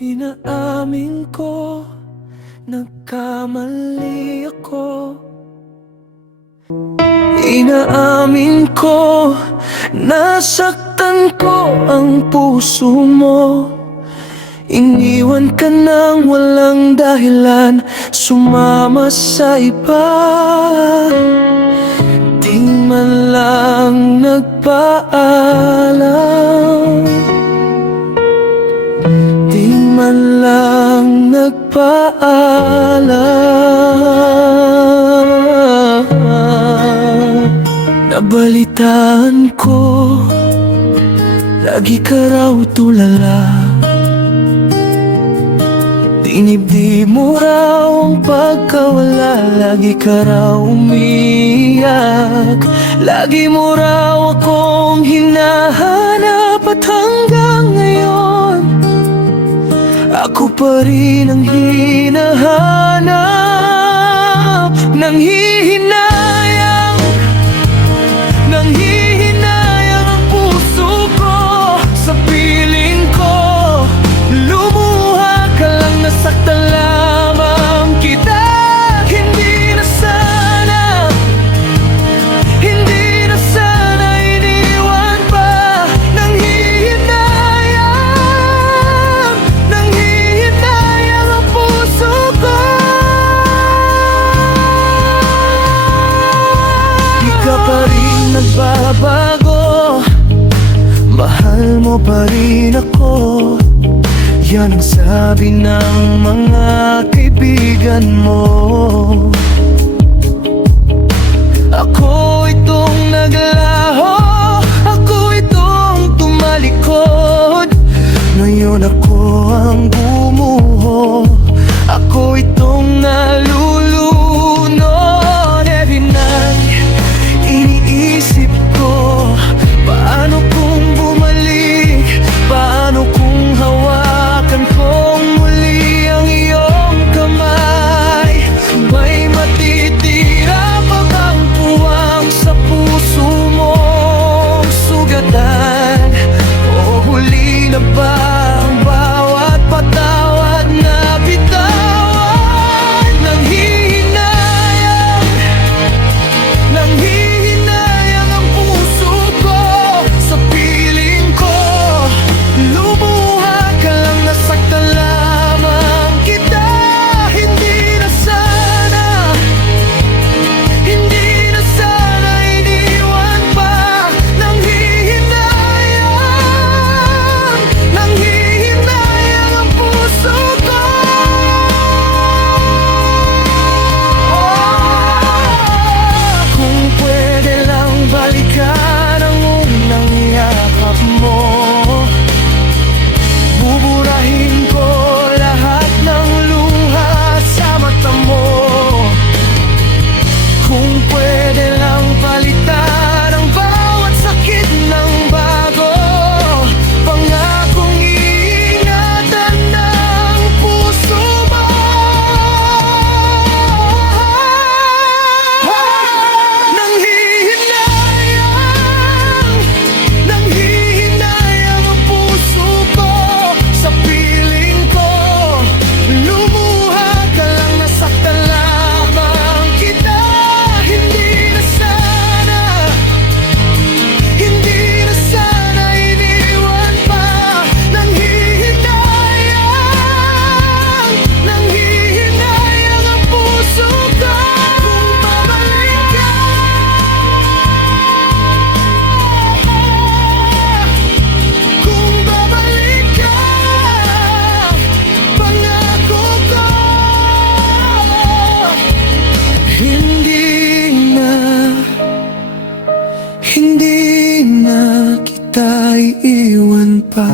Inaamin ko, nagkamali ako. Inaamin ko, nasaktan ko ang puso mo. Iniwan ka nang walang dahilan, sumama sa iba. Di man lang nagpaalam, di man lang nagpaalam. Nabalitaan ko, lagi ka raw tulala. Dinibdib mo raw ang pagkawala, lagi ka raw umiyak. Lagi mo raw akong hinahanap at hanggang ngayon ako pa rin ang hinahanap. Nanghihinayang ang puso ko sa piling ko. Lumuha ka lang, nasaktan lamang kita. Hindi na sana iniwan pa. Nanghihinayang ang puso ko. Di ka pa rin nagbabago, mahal mo pa rin ako. Yan ang sabi ng mga kaibigan mo. Ako itong naglaho, ako itong tumalikod. Ngayon ako ang bumuho, ako itong nalulunod. Every night, iniisip ko, paano kung bumalik, paano kung hawakan kong muli ang iyong kamay. May matitira pa bang puwang sa puso mong sugatan? O huli na ba ang bawat patawad na bitawan? Nanghihinayang ang puso ko sa piling ko. Lumuha ka lang, nasaktan lamang kita. Hindi na sana iniwan pa. Nanghihinayang ang puso ko. Kung pwede lang balikan ang unang yakap mo, buburahin ko lahat ng luha sa mata mo. Kung pwede lang palitan ang bawat sakit ng bago, pangakong iingatan ng puso mo. Nanghihinayang ang puso ko sa piling ko. Lumuha ka lang, nasaktan lamang kita. Hindi na sana iniwan pa. Nanghihinayang ang puso ko. Kung babalik ka, pangako ko, hindi na kita iiwan pa.